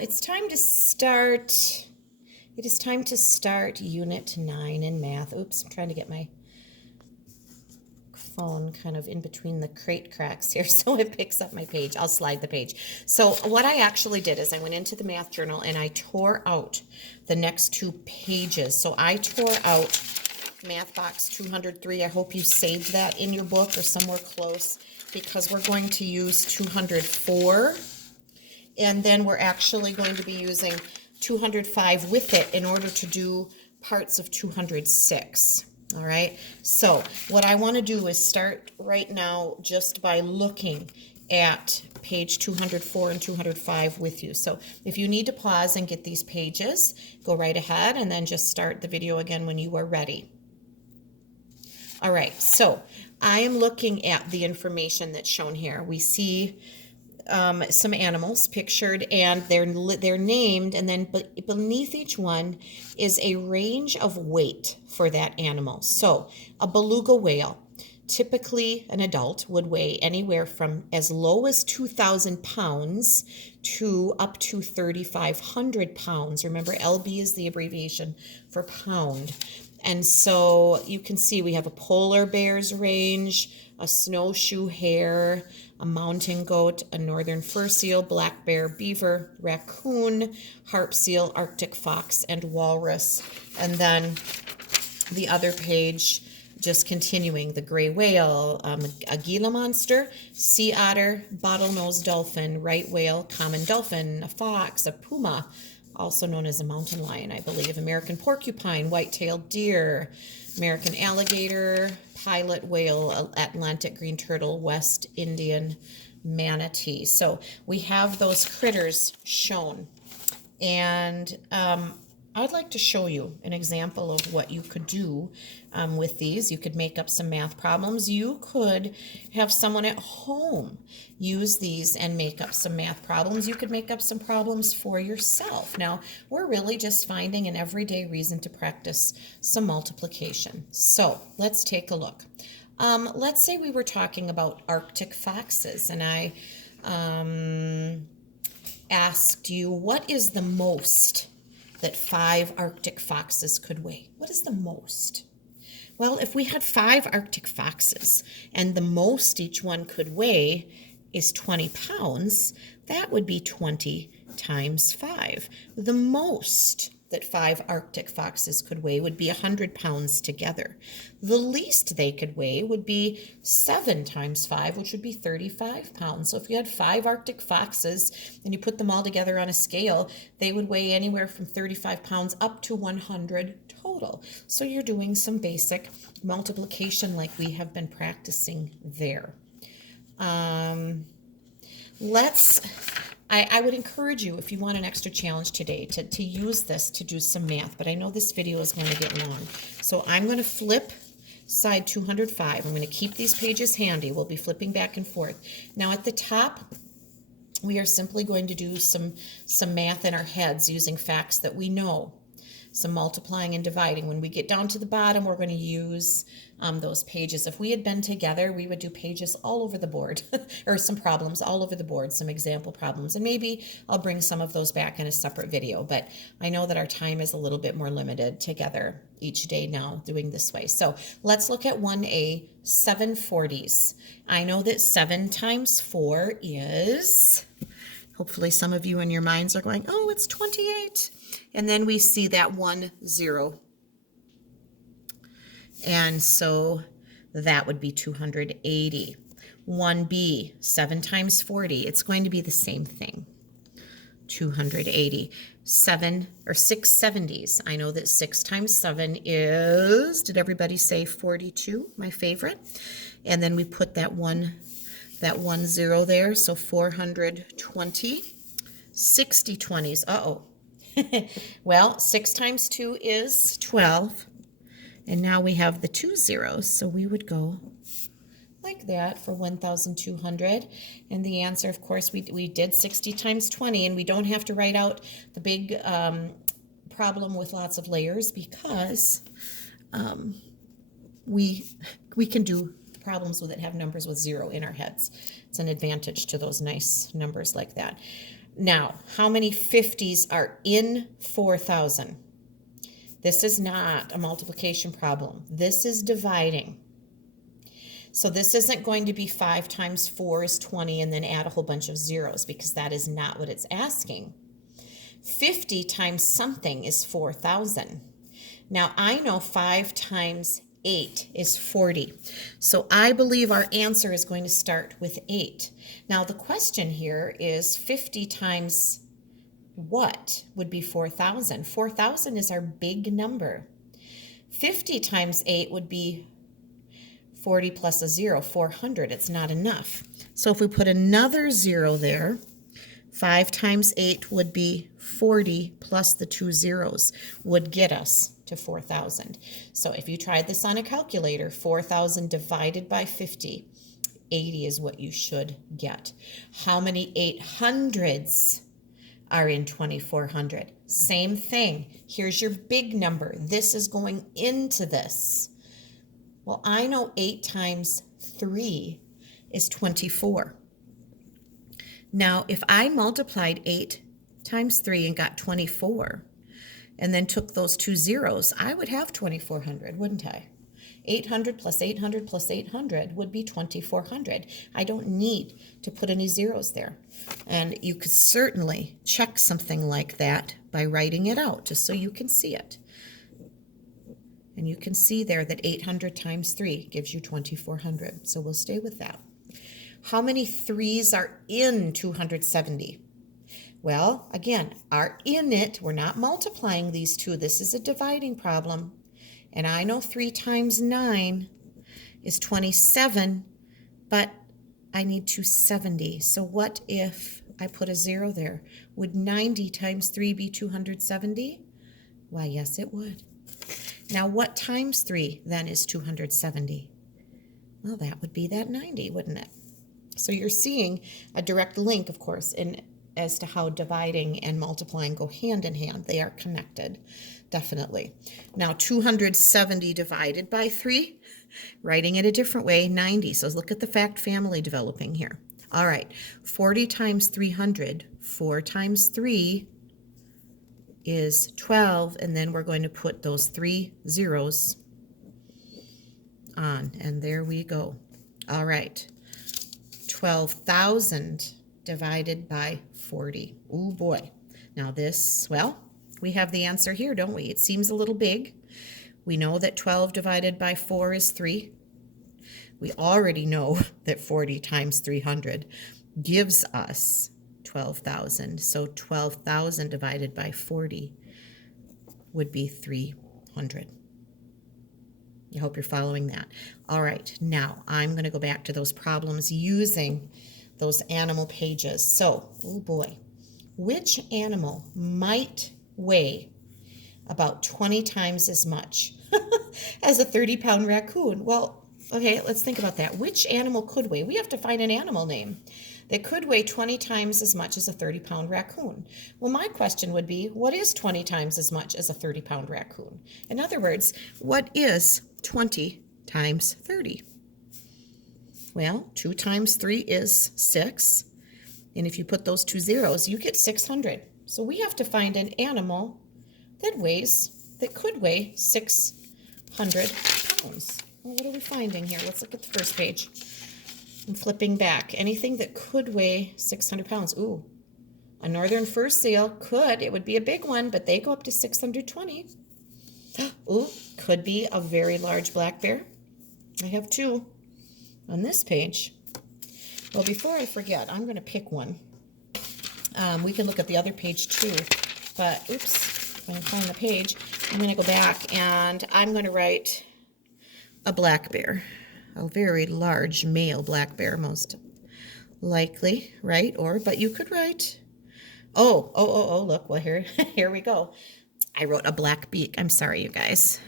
It's time to start. It is time to start Unit 9 in math. Oops, I'm trying to get my phone kind of in between the crate cracks here so it picks up my page. I'll slide the page. So what I actually did is I went into the math journal and I tore out the next two pages. So I tore out Math Box 203. I hope you saved that in your book or somewhere close because we're going to use 204. And then we're actually going to be using 205 with it in order to do parts of 206. All right, so what I want to do is start right now just by looking at page 204 and 205 with you. So if you need to pause and get these pages, go right ahead and then just start the video again when you are ready. All right, so I am looking at the information that's shown here. We see some animals pictured and they're named, and then beneath each one is a range of weight for that animal. So a beluga whale, typically an adult, would weigh anywhere from as low as 2,000 pounds to up to 3,500 pounds. Remember, LB is the abbreviation for pound. And so you can see we have a polar bear's range, a snowshoe hare, a mountain goat, a northern fur seal, black bear, beaver, raccoon, harp seal, Arctic fox, and walrus. And then the other page, just continuing, the gray whale, a Gila monster, sea otter, bottlenose dolphin, right whale, common dolphin, a fox, a puma, also known as a mountain lion, I believe, American porcupine, white-tailed deer, American alligator, pilot whale, Atlantic green turtle, West Indian manatee. So we have those critters shown. And I'd like to show you an example of what you could do with these. You could make up some math problems. You could have someone at home use these and make up some math problems. You could make up some problems for yourself. Now, we're really just finding an everyday reason to practice some multiplication. So let's take a look. Let's say we were talking about Arctic foxes, and I asked you, what is the most that 5 Arctic foxes could weigh? What is the most? Well, if we had 5 Arctic foxes and the most each one could weigh is 20 pounds, that would be 20 times 5. The most that 5 Arctic foxes could weigh would be 100 pounds together. The least they could weigh would be 7 times 5, which would be 35 pounds. So if you had 5 Arctic foxes and you put them all together on a scale, they would weigh anywhere from 35 pounds up to 100 total. So you're doing some basic multiplication like we have been practicing there. I would encourage you, if you want an extra challenge today, to use this to do some math, but I know this video is going to get long. So I'm going to flip side 205. I'm going to keep these pages handy. We'll be flipping back and forth. Now at the top, we are simply going to do some math in our heads using facts that we know. Some multiplying and dividing. When we get down to the bottom, we're going to use those pages. If we had been together, we would do pages all over the board, or some problems all over the board, some example problems. And maybe I'll bring some of those back in a separate video, but I know that our time is a little bit more limited together each day now doing this way. So let's look at 1A, 740s. I know that 7 times 4 is, hopefully some of you in your minds are going, oh, it's 28. And then we see that 1 0. And so that would be 280. 1B, 7 times 40. It's going to be the same thing. 280. 7 or 670s. I know that 6 times 7 is, did everybody say 42? My favorite. And then we put that 1 0 there. So 420. 60 20s. Uh-oh. Well, 6 times 2 is 12. And now we have the 2 zeros. So we would go like that for 1,200. And the answer, of course, we did 60 times 20. And we don't have to write out the big problem with lots of layers because we can do problems with it have numbers with 0 in our heads. It's an advantage to those nice numbers like that. Now, how many 50s are in 4,000? This is not a multiplication problem. This is dividing. So this isn't going to be 5 times 4 is 20 and then add a whole bunch of zeros, because that is not what it's asking. 50 times something is 4,000. Now I know 5 times 8 is 40. So I believe our answer is going to start with 8. Now the question here is 50 times what would be 4,000? 4,000 is our big number. 50 times 8 would be 40 plus a 0, 400. It's not enough. So if we put another 0 there, 5 times 8 would be 40 plus the 2 zeros would get us to 4,000. So if you tried this on a calculator, 4,000 divided by 50, 80 is what you should get. How many 800s are in 2,400? Same thing. Here's your big number. This is going into this. Well, I know 8 times 3 is 24. Now, if I multiplied 8 times 3 and got 24, and then took those 2 zeros, I would have 2,400, wouldn't I? 800 plus 800 plus 800 would be 2,400. I don't need to put any zeros there. And you could certainly check something like that by writing it out, just so you can see it. And you can see there that 800 times 3 gives you 2,400. So we'll stay with that. How many 3s are in 270? Well, again, are in it. We're not multiplying these two. This is a dividing problem. And I know 3 times 9 is 27, but I need 270. So what if I put a 0 there? Would 90 times 3 be 270? Why, yes, it would. Now, what times 3 then is 270? Well, that would be that 90, wouldn't it? So you're seeing a direct link, of course, as to how dividing and multiplying go hand in hand. They are connected, definitely. Now, 270 divided by 3, writing it a different way, 90. So look at the fact family developing here. All right, 40 times 300, 4 times 3 is 12, and then we're going to put those 3 zeros on, and there we go. All right, 12,000 divided by 40. Oh boy. Now this, well, we have the answer here, don't we? It seems a little big. We know that 12 divided by 4 is 3. We already know that 40 times 300 gives us 12,000. So 12,000 divided by 40 would be 300. I hope you're following that. All right, now I'm going to go back to those problems using those animal pages. So, oh boy, which animal might weigh about 20 times as much as a 30-pound raccoon? Well, okay, let's think about that. Which animal could weigh? We have to find an animal name that could weigh 20 times as much as a 30-pound raccoon. Well, my question would be, what is 20 times as much as a 30-pound raccoon? In other words, what is 20 times 30? Well, 2 times 3 is 6. And if you put those 2 zeros, you get 600. So we have to find an animal that could weigh 600 pounds. Well, what are we finding here? Let's look at the first page. I'm flipping back. Anything that could weigh 600 pounds. Ooh, a northern fur seal could. It would be a big one, but they go up to 620. Ooh, could be a very large black bear. I have 2 on this page. Well, before I forget, I'm going to pick one. We can look at the other page too, but oops, if I can find the page, I'm going to go back and I'm going to write a black bear, a very large male black bear, most likely, right? But you could write, look, well, here we go. I wrote a black beak. I'm sorry, you guys.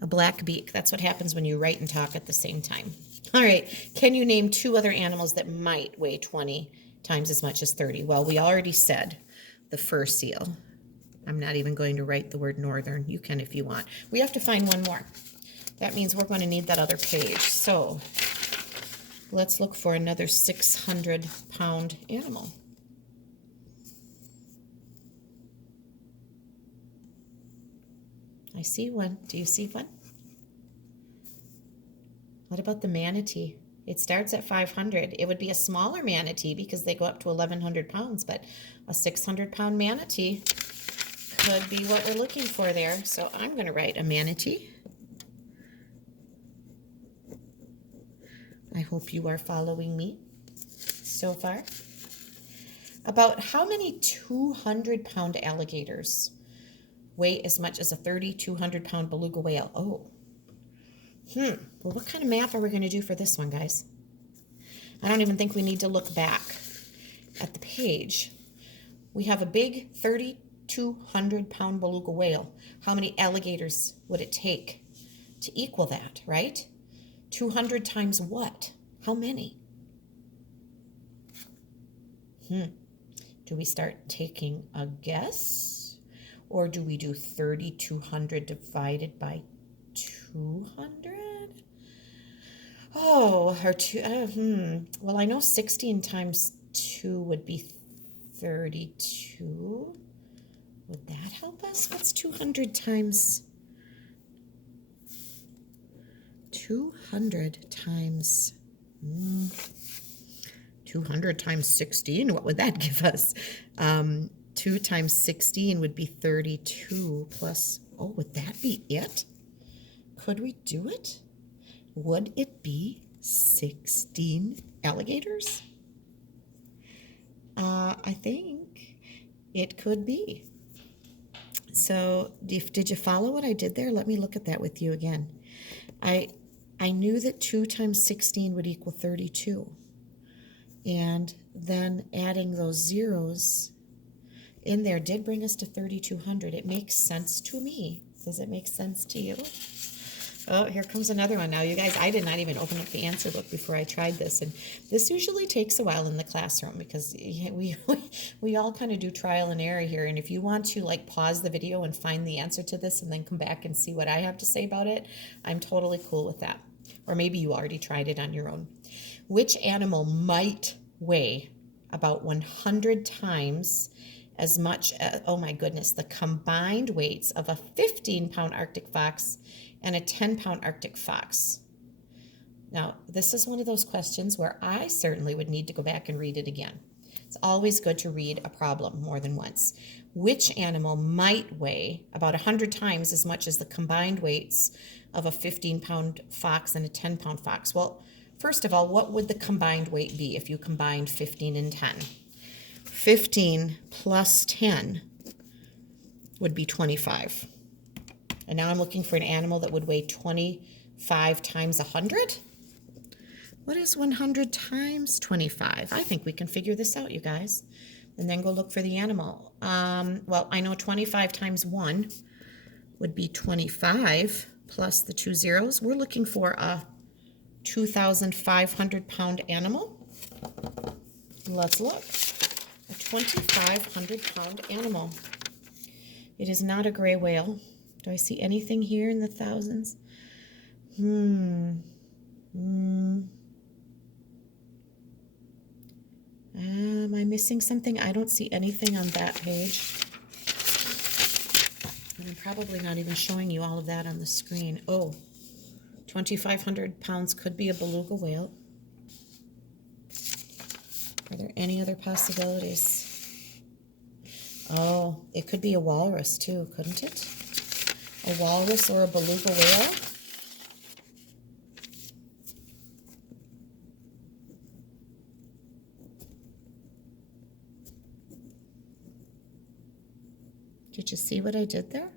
A black beak. That's what happens when you write and talk at the same time. All right. Can you name 2 other animals that might weigh 20 times as much as 30? Well, we already said the fur seal. I'm not even going to write the word northern. You can if you want. We have to find one more. That means we're going to need that other page. So let's look for another 600-pound animal. I see one. Do you see one? What about the manatee? It starts at 500. It would be a smaller manatee because they go up to 1,100 pounds, but a 600-pound manatee could be what we're looking for there. So I'm going to write a manatee. I hope you are following me so far. About how many 200-pound alligators weigh as much as a 3,200-pound beluga whale? Oh. Well, what kind of math are we going to do for this one, guys? I don't even think we need to look back at the page. We have a big 3,200-pound beluga whale. How many alligators would it take to equal that, right? 200 times what? How many? Do we start taking a guess? Or do we do 3,200 divided by 200? Oh, or two, well, I know 16 times 2 would be 32. Would that help us? What's 200 times 200 times 200 times 16? What would that give us? 2 times 16 would be 32 plus, oh, would that be it? Could we do it? Would it be 16 alligators? I think it could be. So did you follow what I did there? Let me look at that with you again. I knew that 2 times 16 would equal 32. And then adding those zeros in there did bring us to 3,200. It makes sense to me. Does it make sense to you? Oh, here comes another one. Now, you guys, I did not even open up the answer book before I tried this. And this usually takes a while in the classroom because we all kind of do trial and error here. And if you want to like pause the video and find the answer to this and then come back and see what I have to say about it, I'm totally cool with that. Or maybe you already tried it on your own. Which animal might weigh about 100 times as much as, oh my goodness, the combined weights of a 15-pound Arctic fox and a 10-pound Arctic fox? Now, this is one of those questions where I certainly would need to go back and read it again. It's always good to read a problem more than once. Which animal might weigh about 100 times as much as the combined weights of a 15-pound fox and a 10-pound fox? Well, first of all, what would the combined weight be if you combined 15 and 10? 15 plus 10 would be 25. And now I'm looking for an animal that would weigh 25 times 100. What is 100 times 25? I think we can figure this out, you guys. And then go look for the animal. Well, I know 25 times 1 would be 25 plus the 2 zeros. We're looking for a 2,500-pound animal. Let's look. A 2,500-pound animal. It is not a gray whale. Do I see anything here in the thousands? Am I missing something? I don't see anything on that page. And I'm probably not even showing you all of that on the screen. Oh, 2,500 pounds could be a beluga whale. Are there any other possibilities? Oh, it could be a walrus too, couldn't it? A walrus or a beluga whale? Did you see what I did there?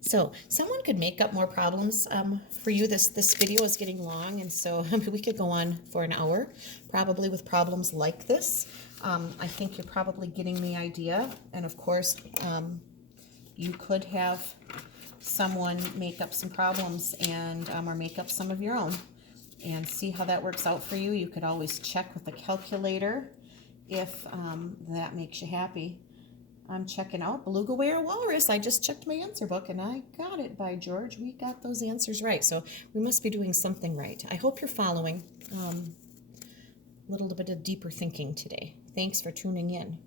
So someone could make up more problems for you. This video is getting long, and so we could go on for an hour, probably with problems like this. I think you're probably getting the idea. And of course, you could have someone make up some problems and or make up some of your own and see how that works out for you. You could always check with a calculator if that makes you happy. I'm checking out beluga whale walrus. I just checked my answer book and I got it, by George. We got those answers right. So we must be doing something right. I hope you're following. A little bit of deeper thinking today. Thanks for tuning in.